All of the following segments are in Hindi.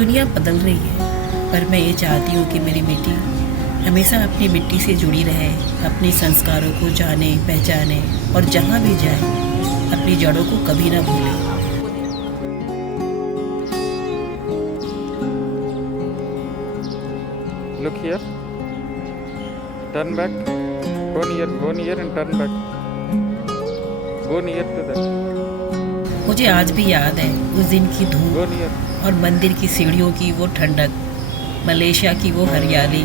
दुनिया बदल रही है, पर मैं ये चाहती हूँ कि मेरी बेटी हमेशा अपनी मिट्टी से जुड़ी रहे, अपने संस्कारों को जाने पहचाने और जहाँ भी जाए अपनी जड़ों को कभी ना भूले। Look here. Turn back. Go near and turn back. Go near to that. मुझे आज भी याद है उस दिन की Go धूप near. और मंदिर की सीढ़ियों की वो ठंडक, मलेशिया की वो हरियाली।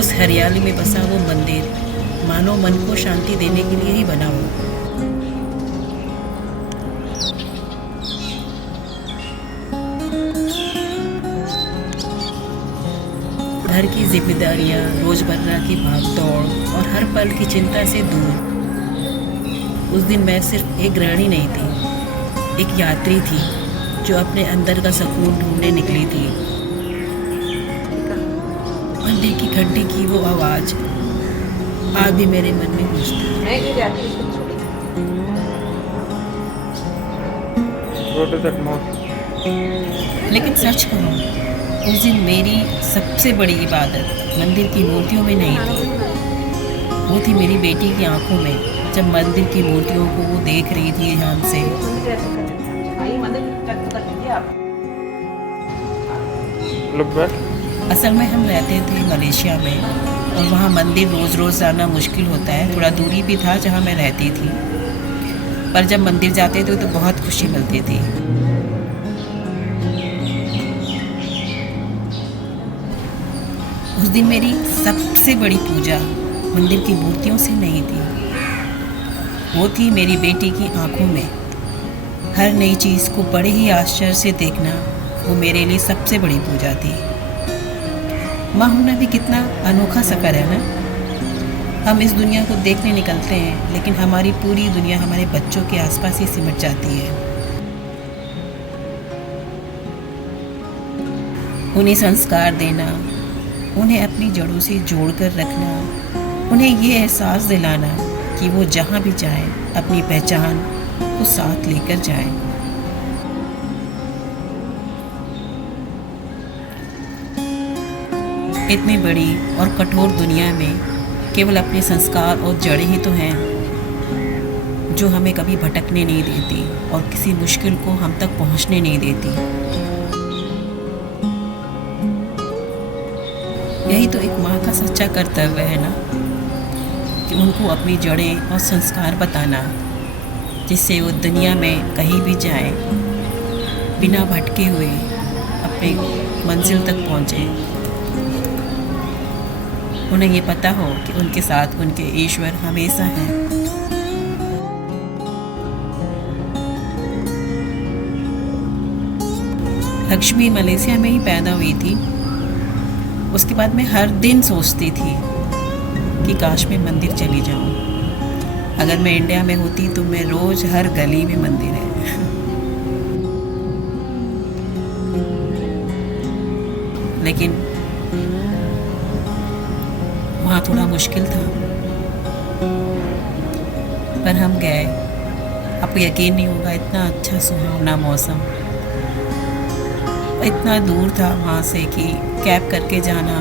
उस हरियाली में बसा वो मंदिर मानो मन को शांति देने के लिए ही बना हो। घर की जिम्मेदारियां, रोजमर्रा की भागदौड़ और हर पल की चिंता से दूर उस दिन मैं सिर्फ एक गृहिणी नहीं थी, एक यात्री थी जो अपने अंदर का सुकून ढूंढने निकली थी। मंदिर की घंटी की वो आवाज आज भी मेरे मन में गूंजती है। Go to that mosque. लेकिन सच कहूँ, उस दिन मेरी सबसे बड़ी इबादत मंदिर की मूर्तियों में नहीं थी, वो थी मेरी बेटी की आंखों में। जब मंदिर की मूर्तियों को वो देख रही थी ध्यान से, Look back. असल में हम रहते थे मलेशिया में और वहाँ मंदिर रोज़ रोज़ जाना मुश्किल होता है। थोड़ा दूरी भी था जहाँ मैं रहती थी, पर जब मंदिर जाते थे तो बहुत खुशी मिलती थी। उस दिन मेरी सबसे बड़ी पूजा मंदिर की मूर्तियों से नहीं थी, वो थी मेरी बेटी की आंखों में। हर नई चीज़ को बड़े ही आश्चर्य से देखना, वो मेरे लिए सबसे बड़ी पूजा थी। माँ होना भी कितना अनोखा सफ़र है ना। हम इस दुनिया को देखने निकलते हैं, लेकिन हमारी पूरी दुनिया हमारे बच्चों के आसपास ही सिमट जाती है। उन्हें संस्कार देना, उन्हें अपनी जड़ों से जोड़कर रखना, उन्हें ये एहसास दिलाना कि वो जहाँ भी जाएं अपनी पहचान को साथ लेकर जाएं। इतनी बड़ी और कठोर दुनिया में केवल अपने संस्कार और जड़ें ही तो हैं जो हमें कभी भटकने नहीं देती और किसी मुश्किल को हम तक पहुंचने नहीं देती। यही तो एक माँ का सच्चा कर्तव्य है ना, कि उनको अपनी जड़ें और संस्कार बताना, जिससे वो दुनिया में कहीं भी जाए बिना भटके हुए अपने मंजिल तक पहुँचे। उन्हें ये पता हो कि उनके साथ उनके ईश्वर हमेशा हैं। लक्ष्मी मलेशिया में ही पैदा हुई थी। उसके बाद मैं हर दिन सोचती थी कि काश मैं मंदिर चली जाऊं। अगर मैं इंडिया में होती तो मैं रोज हर गली में मंदिर है। लेकिन वहाँ थोड़ा मुश्किल था, पर हम गए। आपको यकीन नहीं होगा, इतना अच्छा सुहावना मौसम, इतना दूर था वहाँ से कि कैब करके जाना,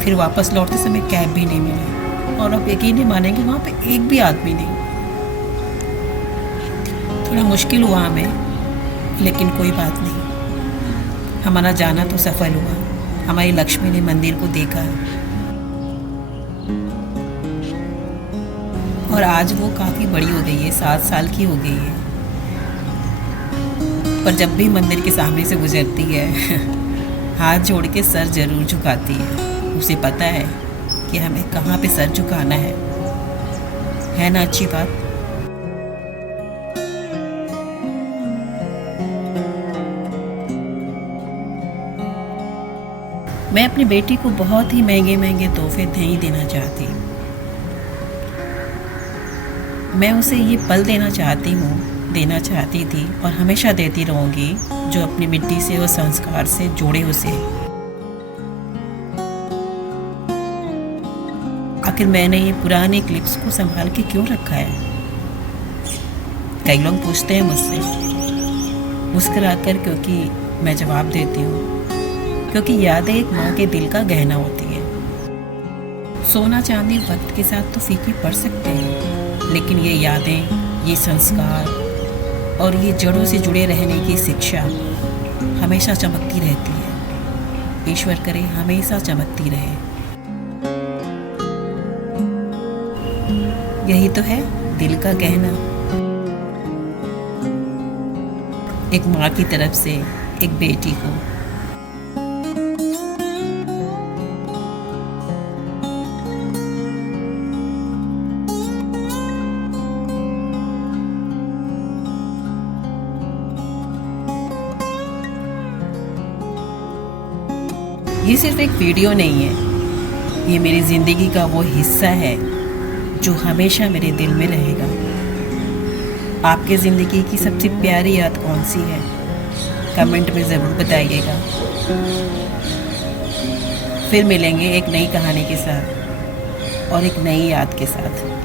फिर वापस लौटते समय कैब भी नहीं मिली। और आप यकीन नहीं मानेंगे, वहाँ पे एक भी आदमी नहीं। थोड़ा मुश्किल हुआ हमें, लेकिन कोई बात नहीं, हमारा जाना तो सफल हुआ। हमारी लक्ष्मी ने मंदिर को देखा और आज वो काफ़ी बड़ी हो गई है, 7 साल की हो गई है। पर जब भी मंदिर के सामने से गुजरती है हाथ जोड़ के सर जरूर झुकाती है। उसे पता है कि हमें कहाँ पे सर झुकाना है ना। अच्छी बात। मैं अपनी बेटी को बहुत ही महंगे महंगे तोहफे नहीं देना चाहती। मैं उसे ये पल देना चाहती थी और हमेशा देती रहूंगी, जो अपनी मिट्टी से और संस्कार से जोड़े उसे। आखिर मैंने ये पुराने क्लिप्स को संभाल के क्यों रखा है? कई लोग पूछते हैं मुझसे मुस्कुराकर, क्योंकि मैं जवाब देती हूँ, क्योंकि यादें एक माँ के दिल का गहना होती है। सोना चांदी वक्त के साथ तो फीके पड़ सकते हैं, लेकिन ये यादें, ये संस्कार और ये जड़ों से जुड़े रहने की शिक्षा हमेशा चमकती रहती है। ईश्वर करे हमेशा चमकती रहे। यही तो है दिल का गहना, एक माँ की तरफ से एक बेटी को। ये सिर्फ एक वीडियो नहीं है, ये मेरी ज़िंदगी का वो हिस्सा है जो हमेशा मेरे दिल में रहेगा। आपके ज़िंदगी की सबसे प्यारी याद कौन सी है? कमेंट में ज़रूर बताइएगा। फिर मिलेंगे एक नई कहानी के साथ और एक नई याद के साथ।